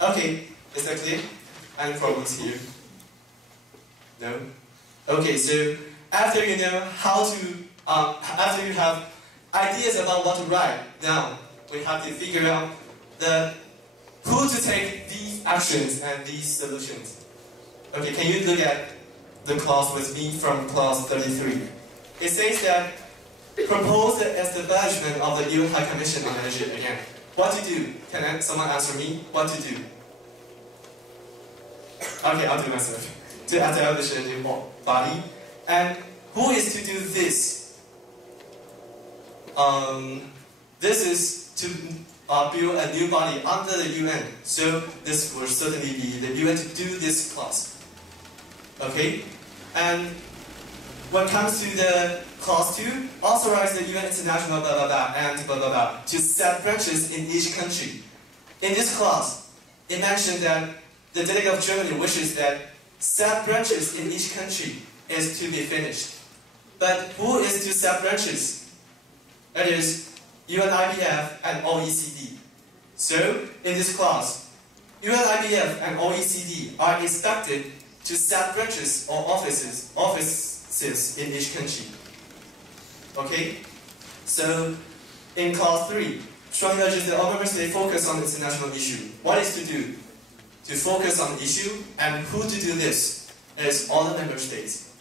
Okay, is that clear? Any problems here? No? Okay, so after you know how to, after you have ideas about what to write, now we have to figure out who to take these actions and these solutions. Okay, can you look at the clause with me from clause 33? It says that propose the establishment of the UN High Commission on Energy again. What to do? Can someone answer me? What to do? Okay, I'll do myself. To establish a new body. And who is to do this? This is to build a new body under the UN. So this will certainly be the UN to do this clause. Okay? And when it comes to the clause 2, authorize the UN international blah blah blah and blah blah blah to set branches in each country. In this clause, it mentioned that the delegate of Germany wishes that set branches in each country is to be finished. But who is to set branches? It is UNIBF and OECD. So, in this clause, UNIBF and OECD are expected to set branches or offices in each country. Okay? So, in clause 3, strongly urges the all member states focus on the international issue. What is to do? To focus on the issue, and who to do this is all the member states.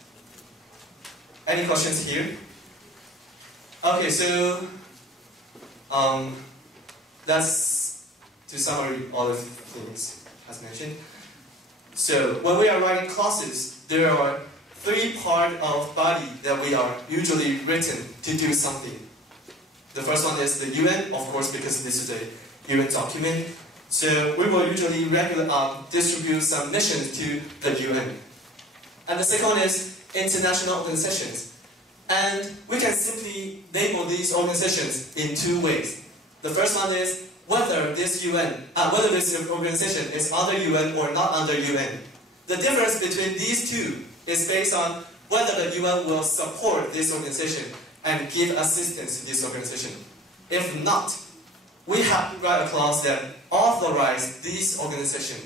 Any questions here? Okay, so that's to summary all the things as mentioned. So when we are writing clauses, there are 3 parts of body that we are usually written to do something. The first one is the UN, of course, because this is a UN document. So we will usually distribute some missions to the UN. And the second one is international organizations. And we can simply label these organizations in 2 ways. The first one is whether this organization is under UN or not under UN. The difference between these 2 is based on whether the UN will support this organization and give assistance to this organization. If not, we have to write a clause that authorizes this organization.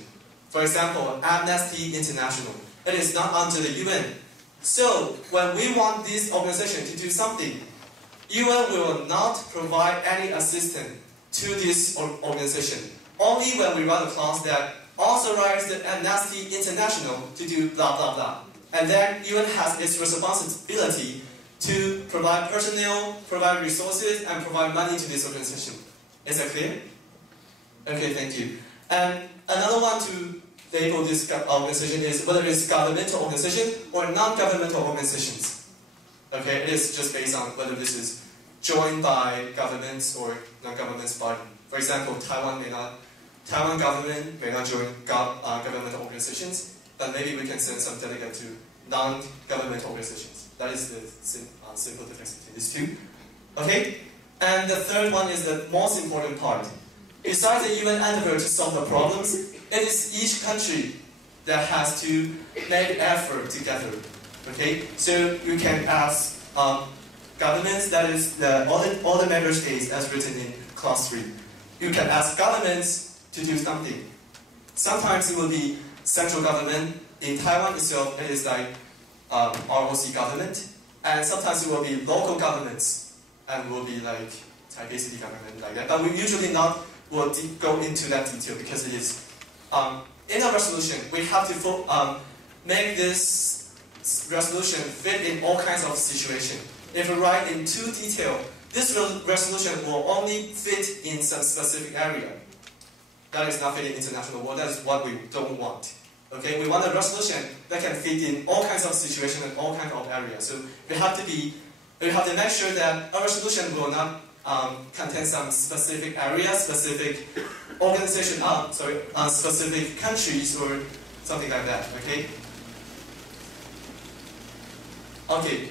For example, Amnesty International. It is not under the UN. So, when we want this organization to do something, UN will not provide any assistance to this organization. Only when we write a clause that authorizes the Amnesty International to do blah blah blah. And then UN has its responsibility to provide personnel, provide resources, and provide money to this organization. Is that clear? Okay, thank you. And another one to label this organization is whether it's governmental organization or non-governmental organizations. Okay, it is just based on whether this is joined by governments or non-government body. For example, Taiwan government may not join governmental organizations, but maybe we can send some delegate to non-governmental organizations. That is the simple difference between these 2. Okay? And the third one is the most important part. Besides the UN endeavor to solve the problems, it is each country that has to make effort together. Okay? So you can ask governments, that is all the member states as written in clause 3. You can ask governments to do something. Sometimes it will be central government. In Taiwan itself, it is like ROC government. And sometimes it will be local governments. And will be like Taipei City government, like that. But we usually not will go into that detail because it is in a resolution we have to make this resolution fit in all kinds of situations. If we write in too detail, this resolution will only fit in some specific area. That is not fitting international law. That is what we don't want. Okay, we want a resolution that can fit in all kinds of situations and all kinds of areas. So we have to make sure that our resolution will not contain some specific areas, specific organization, specific countries or something like that. Okay. Okay,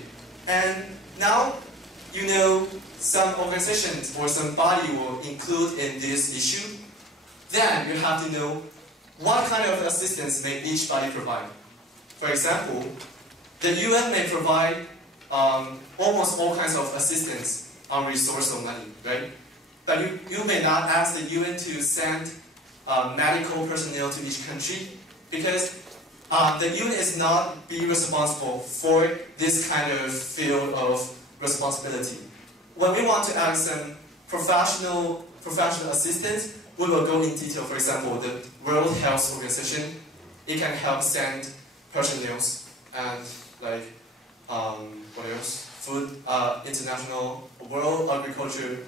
and now you know some organizations or some body will include in this issue. Then you have to know what kind of assistance may each body provide. For example, the UN may provide almost all kinds of assistance on resource or money, right? But you may not ask the UN to send medical personnel to each country, because the UN is not be responsible for this kind of field of responsibility. When we want to add some professional assistance, we will go in detail. For example, the World Health Organization, it can help send personnel and like what else? Food, International World Agriculture,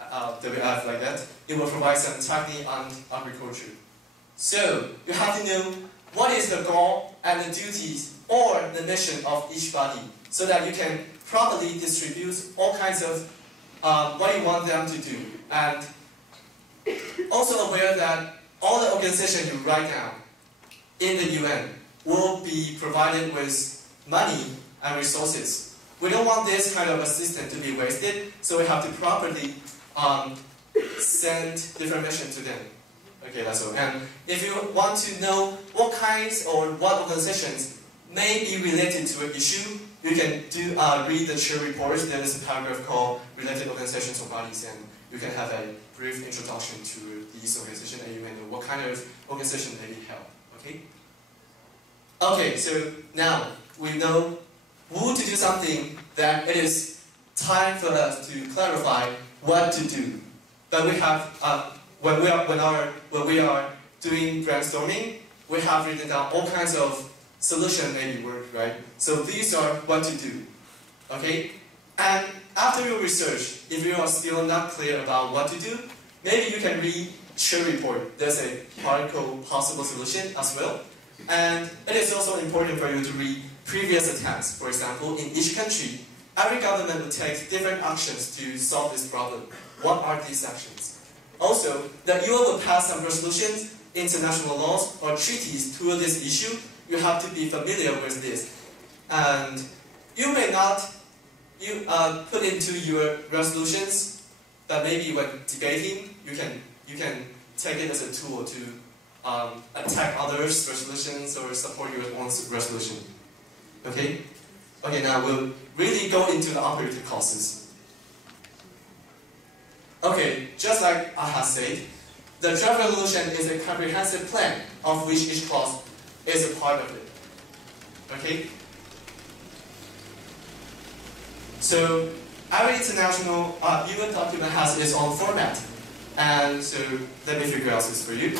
WF like that. It will provide some technique on agriculture. So you have to know what is the goal and the duties or the mission of each body, so that you can properly distribute all kinds of what you want them to do. And also aware that all the organizations you write down in the UN will be provided with money and resources. We don't want this kind of assistance to be wasted, so we have to properly send different missions to them. Okay, that's all. And if you want to know what kinds or what organizations may be related to an issue, you can read the chair report. There is a paragraph called Related Organizations or Bodies, and you can have a brief introduction to these organizations, and you may know what kind of organization they help. Okay? Okay, so now we know who to do something, then it is time for us to clarify what to do. But we have when we are doing brainstorming, we have written down all kinds of solutions maybe work, right? So these are what to do. Okay? And after your research, if you are still not clear about what to do, maybe you can read chair report. There's a part called possible solution as well. And it is also important for you to read previous attempts. For example, in each country, every government will take different actions to solve this problem. What are these actions? Also, the UN will pass some resolutions, international laws, or treaties to this issue. You have to be familiar with this. And you may not put into your resolutions, but maybe when debating, you can take it as a tool to attack others' resolutions or support your own resolution. Okay? Okay, now we'll really go into the operative clauses. Okay, just like I have said, the draft resolution is a comprehensive plan of which each clause is a part of it. Okay? So every international UN document has its own format. And so let me figure out this for you.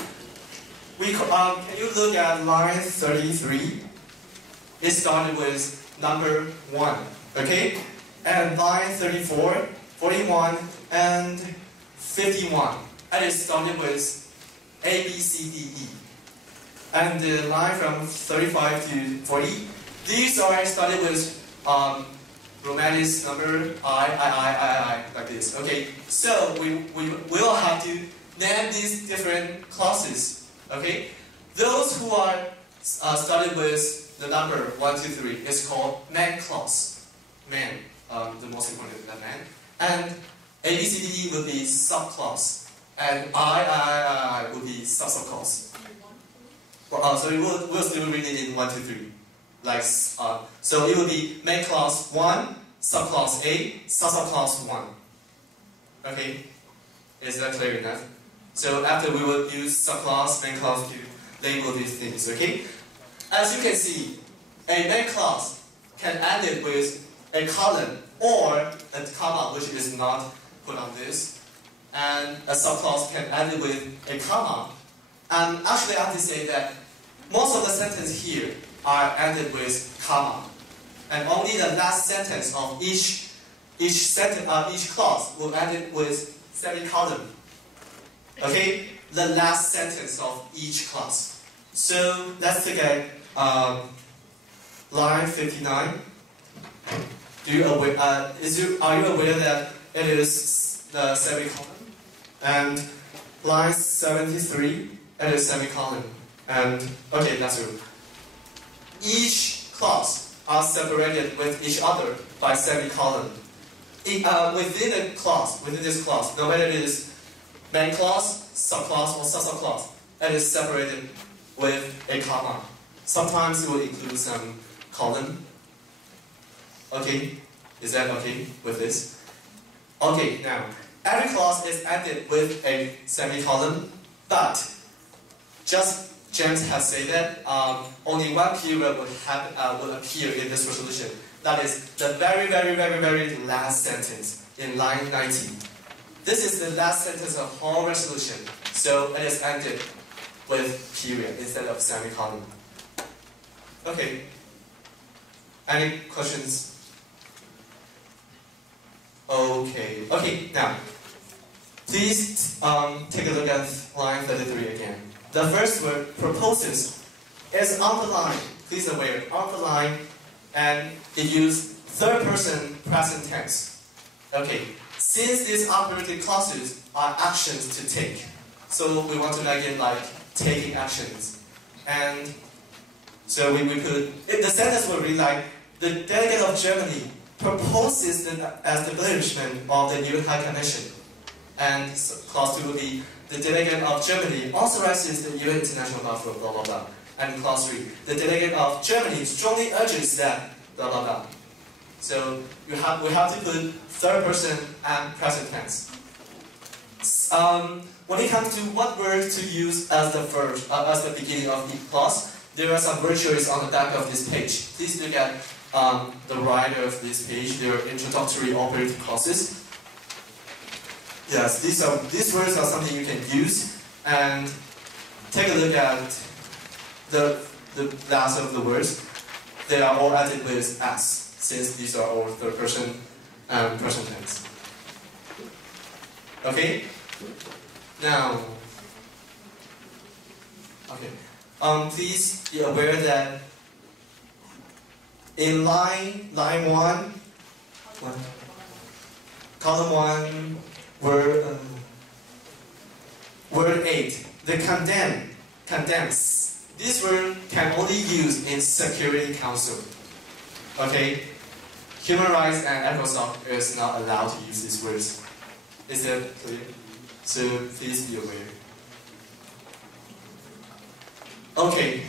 Can you look at line 33? It started with number 1, okay? And line 34, 41, and 51. And it started with A, B, C, D, E. And the line from 35 to 40, these are started with romantic number I, like this. Okay, so we will have to name these different clauses. Okay, those who are started with the number 1, 2, 3 is called main clause. Main, the most important is the main. And A, B, C, D, E will be subclause, and I will be subclause. So we'll still read it in 1, 2, 3. Like, so it will be main clause 1, subclause A, subclause 1. Okay? Is that clear enough? So after we will use subclause, main clause to label these things, okay? As you can see, a main clause can end it with a colon or a comma, which is not put on this. And a subclause can end it with a comma. And actually I have to say that most of the sentences here are ended with comma. And only the last sentence of each clause will end it with semicolon. Okay? The last sentence of each clause. So let's take a line 59. Are you aware that it is the semicolon? And line 73, it is semicolon. And okay, that's true. Each clause are separated with each other by semicolon. Within this clause, no matter it is main clause, subclause, or subclause, it is separated with a comma. Sometimes it will include some colon. Okay, is that okay with this? Okay, now every clause is ended with a semicolon, But just James has said that only one period will appear in this resolution. That is the very, very, very, very last sentence in line 90. This is the last sentence of whole resolution, so it is ended with period instead of semicolon. Okay. Any questions? Okay. Okay. Now, please take a look at line 33 again. The first word, proposes, is underlined. Please aware, underlined, and it uses third person present tense. Okay. Since these operative clauses are actions to take, so we want to make it like taking actions. And so we put, the sentence will read like, the delegate of Germany proposes the establishment of the new High Commission. And clause 2 will be, the delegate of Germany authorizes the UN International Law for blah blah blah. And clause 3, the delegate of Germany strongly urges that blah blah blah. So we have to put third person and present tense. When it comes to what word to use as the first, as the beginning of the clause, there are some virtues on the back of this page. Please look at the right of this page. There are introductory operative clauses. Yes, these words are something you can use, and take a look at the last of the words. They are all added with s, since these are all third person and present tense. Okay. Now, okay. Please be aware that in line 1, column 1, word 8, the condemns. This word can only use in Security Council. Okay? Human Rights and ECOSOC is not allowed to use these words. Is that clear? So please be aware. Okay.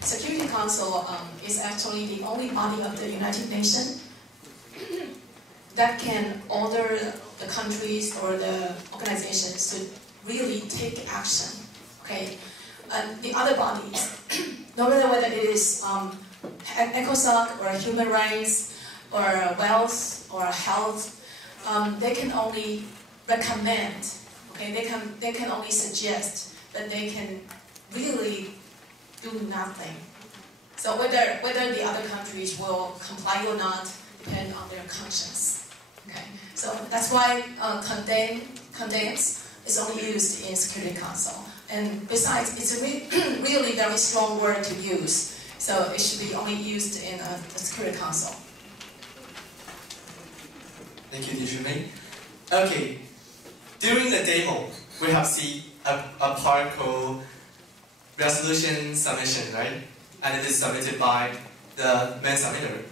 Security Council is actually the only body of the United Nations that can order the countries or the organizations to really take action. Okay, and the other bodies, no matter whether it is ECOSOC or human rights or wealth or health, they can only recommend. Okay, they can only suggest, but they can really do nothing. So whether the other countries will comply or not depend on their conscience. Okay, so that's why condemns is only used in Security Council. And besides, it's a really very strong word to use, so it should be only used in the Security Council. Thank you, Teacher Mei. Okay, during the demo, we have seen a part called resolution submission, right? And it is submitted by the main submitter.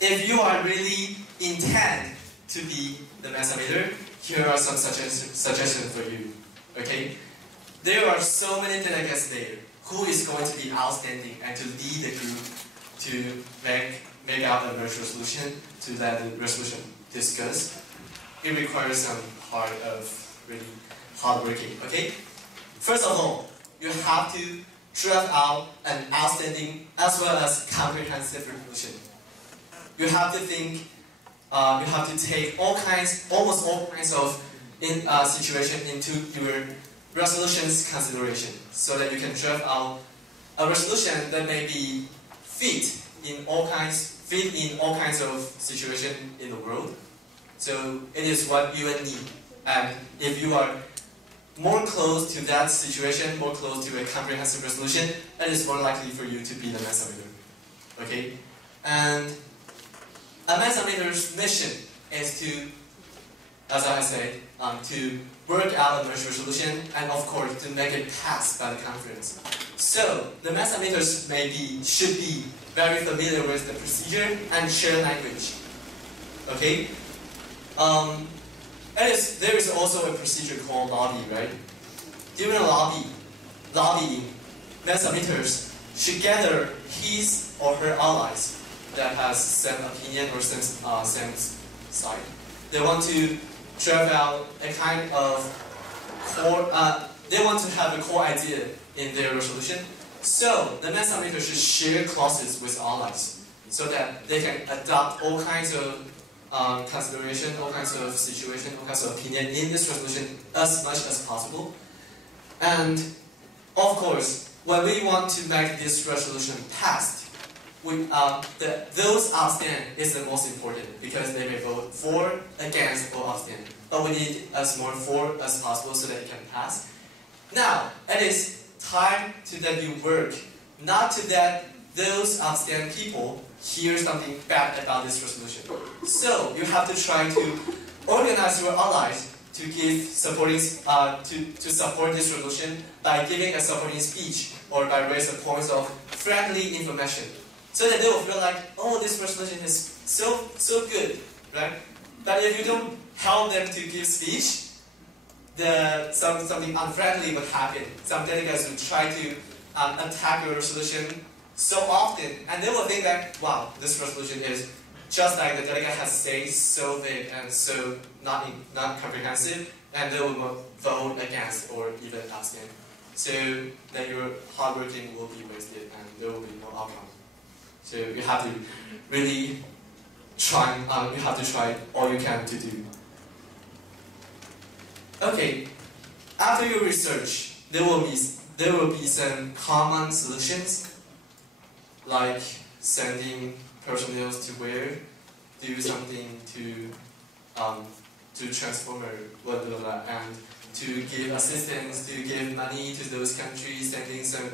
If you are really intend to be the main submitter, here are some suggestions for you. Okay? There are so many delegates there. Who is going to be outstanding and to lead the group to make out a merge resolution, to let the resolution discuss? It requires some part of really hard working. Okay? First of all, you have to draft out an outstanding as well as comprehensive resolution. You have to think, you have to take almost all kinds of situation into your resolution's consideration, so that you can draft out a resolution that may be fit in all kinds of situation in the world. So it is what you need, and if you are more close to that situation, more close to a comprehensive resolution, it is more likely for you to be the main submitter. Okay? And a main submitter's mission is to, as I said, to work out a merge resolution and of course to make it pass by the conference. So the main submitters should be very familiar with the procedure and share language. Okay? There is also a procedure called lobby, right? During lobbying, main submitters should gather his or her allies that has same opinion or same side. They want to drive out a kind of core, they want to have a core idea in their resolution. So the main submitter should share clauses with allies so that they can adopt all kinds of consideration, all kinds of situation, all kinds of opinion in this resolution as much as possible. And of course, when we want to make this resolution passed, those abstain is the most important because they may vote for, against, or abstain. But we need as more for as possible so that it can pass. Now, it is time to that you work, not to that those abstain people hear something bad about this resolution. So you have to try to organize your allies to give supporting to support this resolution by giving a supporting speech or by raising points of friendly information, so that they will feel like, oh, this resolution is so good, right? But if you don't help them to give speech, something unfriendly would happen. Some delegates will try to attack your resolution so often, and they will think that, wow, this resolution is just like the delegate has said, so big and so not comprehensive, and they will vote against or even abstain. So that your hard working will be wasted and there will be no outcome. So you have to really try. You have to try all you can to do. Okay, after your research, there will be some common solutions, like sending personnel to where, do something to transform blah, blah, blah, and to give assistance, to give money to those countries, sending some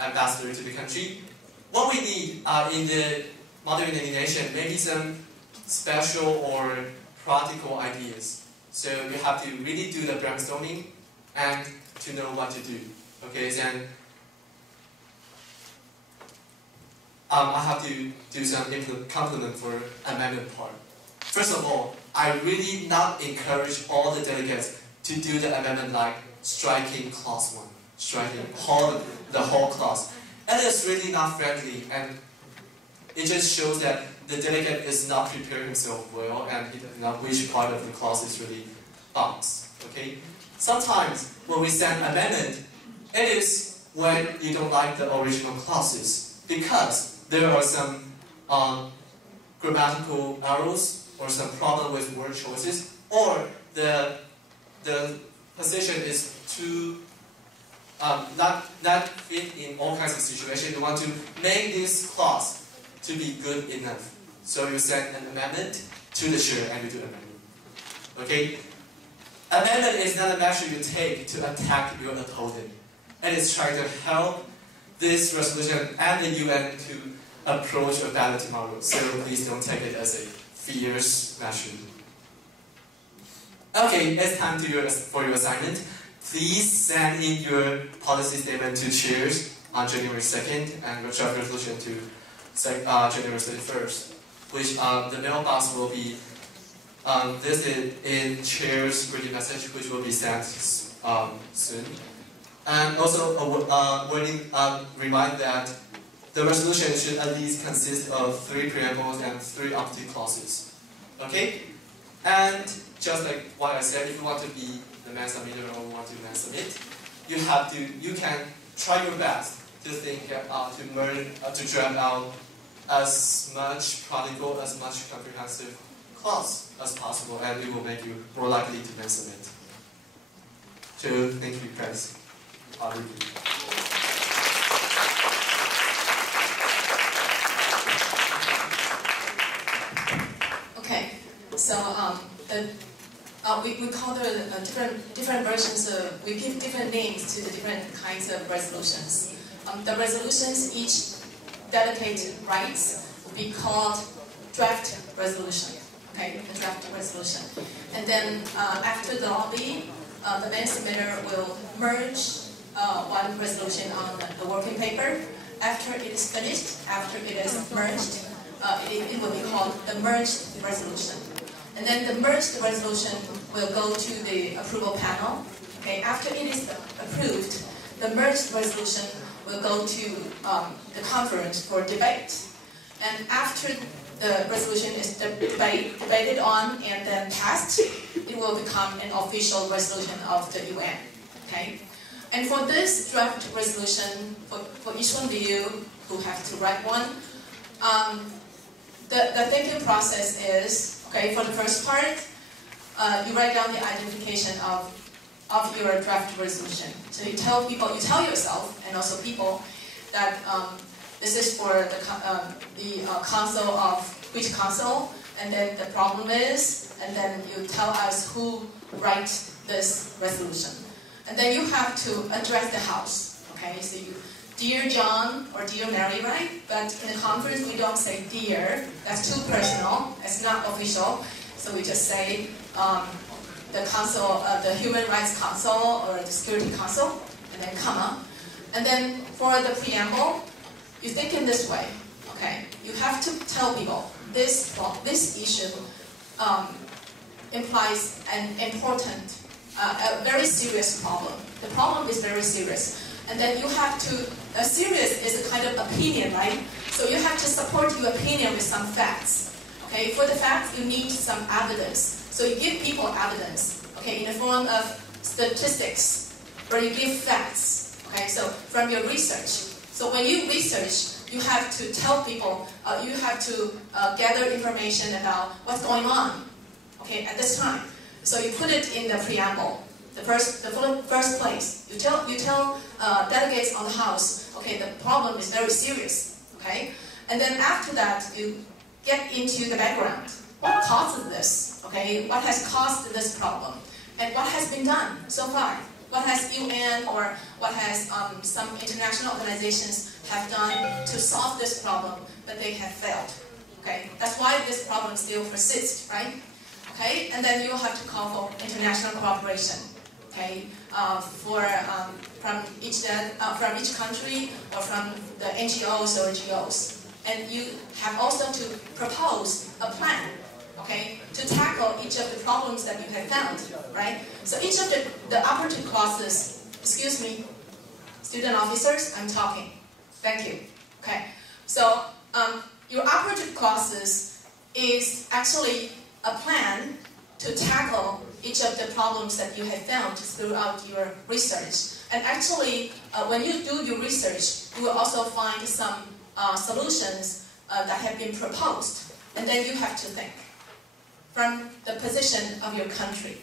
ambassador to the country. What we need in the modern nation, maybe some special or practical ideas. So you have to really do the brainstorming and to know what to do. Okay, then I have to do some compliment for amendment part. First of all, I really not encourage all the delegates to do the amendment like striking clause 1, striking the whole clause. It is really not friendly, and it just shows that the delegate is not preparing himself well, and he doesn't know which part of the clause is really bounds. Okay? Sometimes when we send amendment, it is when you don't like the original clauses, because there are some grammatical errors or some problem with word choices, or the position is too not fit in all kinds of situations. You want to make this clause to be good enough. So you send an amendment to the chair and you do amendment. Okay? Amendment is not a measure you take to attack your opponent. It is trying to help this resolution and the UN to approach a better tomorrow. So please don't take it as a fierce measure. Okay, it's time for your assignment. Please send in your policy statement to chairs on January 2nd and your draft resolution to January 31st, which the mailbox will be listed in chair's greeting message, which will be sent soon. And also remind that the resolution should at least consist of 3 preambles and 3 operative clauses. Okay? And just like what I said, if you want to be the main submitter or want to main submit, you can try your best to think to draft out as much practical, as much comprehensive clause as possible, and it will make you more likely to main submit. So thank you guys. Okay, so we call the different versions. We give different names to the different kinds of resolutions. The resolutions each delegate rights will be called draft resolution. Okay, the draft resolution. And then after the lobby, the main submitter will merge one resolution on the working paper. After it is finished, after it is merged, it will be called the merged resolution. And then the merged resolution will go to the approval panel. Okay, after it is approved, the merged resolution will go to the conference for debate. And after the resolution is debated on and then passed, it will become an official resolution of the UN. Okay? And for this draft resolution, for each one of you who have to write one, the thinking process is, okay, for the first part, you write down the identification of your draft resolution. So you tell people, you tell yourself, and also people, that this is for the council of which council, and then the problem is, and then you tell us who writes this resolution. And then you have to address the house, okay? So you, dear John or dear Mary, right? But in the conference we don't say dear, that's too personal, it's not official. So we just say the council, the Human Rights Council or the Security Council, and then comma. And then for the preamble, you think in this way, okay? You have to tell people this issue implies an important, a very serious problem. The problem is very serious. And then you have to, serious is a kind of opinion, right? So you have to support your opinion with some facts. Okay, for the facts, you need some evidence. So you give people evidence, okay, in the form of statistics, or you give facts, okay, so from your research. So when you research, you have to tell people, you have to gather information about what's going on, okay, at this time. So you put it in the preamble, the first place. You tell delegates on the House, okay, the problem is very serious, okay, and then after that you get into the background. What causes this? Okay, what has caused this problem, and what has been done so far? What has UN or what has some international organizations have done to solve this problem, but they have failed? Okay, that's why this problem still persists, right? Okay, and then you have to call for international cooperation. Okay, from each country or from the NGOs or GOs, and you have also to propose a plan. Okay, to tackle each of the problems that you have found, right? So each of the operative clauses, excuse me, student officers, I'm talking. Thank you. Okay, so your operative clauses is actually a plan to tackle each of the problems that you have found throughout your research. And actually, when you do your research, you will also find some solutions that have been proposed, and then you have to think from the position of your country.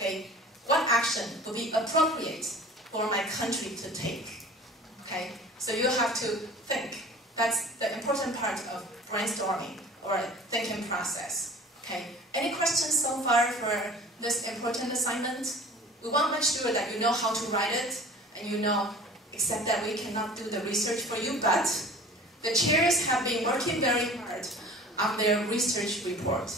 Okay, what action would be appropriate for my country to take? Okay, so you have to think. That's the important part of brainstorming or thinking process. Okay, any questions so far for this important assignment? We want to make sure that you know how to write it, and you know, except that we cannot do the research for you, but the chairs have been working very hard on their research report.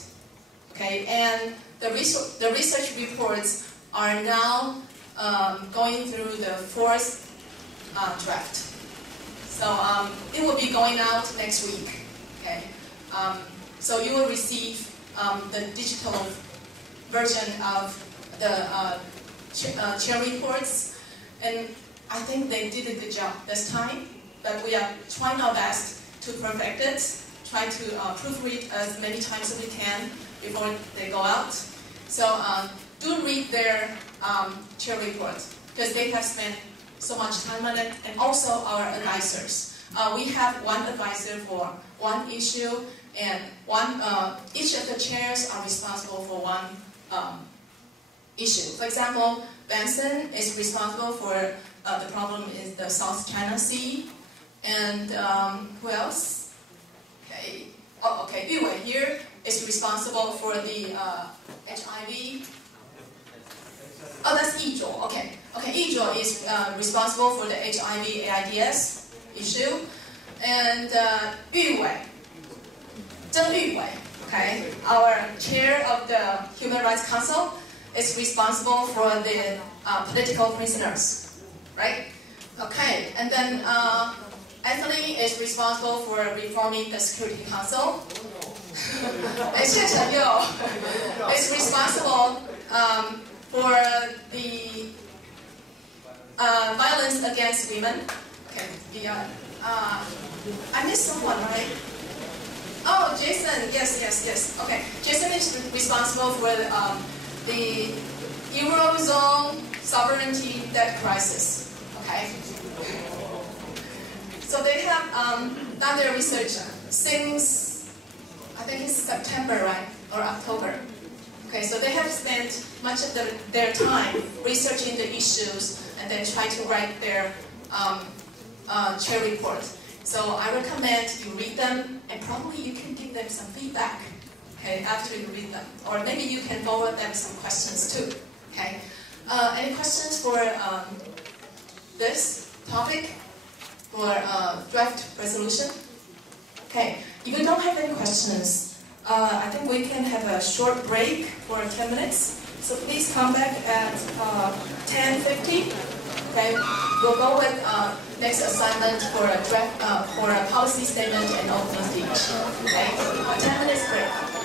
Okay, and the research reports are now going through the 4th draft. So it will be going out next week. Okay, so you will receive the digital version of the chair reports, and I think they did a good job this time. But we are trying our best to perfect it. Try to proofread as many times as we can before they go out. So do read their chair report, because they have spent so much time on it, and also our advisors. We have one advisor for one issue, and each of the chairs are responsible for one issue. For example, Benson is responsible for the problem in the South China Sea, and who else? Okay. Oh, okay. Yue here is responsible for the HIV. Oh, that's Yi Zhuo. Okay. Okay, Yi Zhuo is responsible for the HIV/AIDS issue, and Yu Wei, Zheng Yuwei, okay, our chair of the Human Rights Council, is responsible for the political prisoners, right? Okay, and then Anthony is responsible for reforming the Security Council. Xie Chengyou is responsible for the violence against women. Okay, I missed someone, right? Oh, Jason, yes. Okay, Jason is responsible for the Eurozone sovereignty debt crisis. Okay. So they have done their research since, I think it's September, right? Or October. Okay, so they have spent much of their time researching the issues and then try to write their chair report. So I recommend you read them, and probably you can give them some feedback, okay, after you read them. Or maybe you can forward them some questions too, okay? Any questions for this topic, for draft resolution? Okay, if you don't have any questions, I think we can have a short break for 10 minutes. So please come back at 10:50. Okay, we'll go with next assignment for a draft, for a policy statement and opening speech. Okay, a 10 minutes break.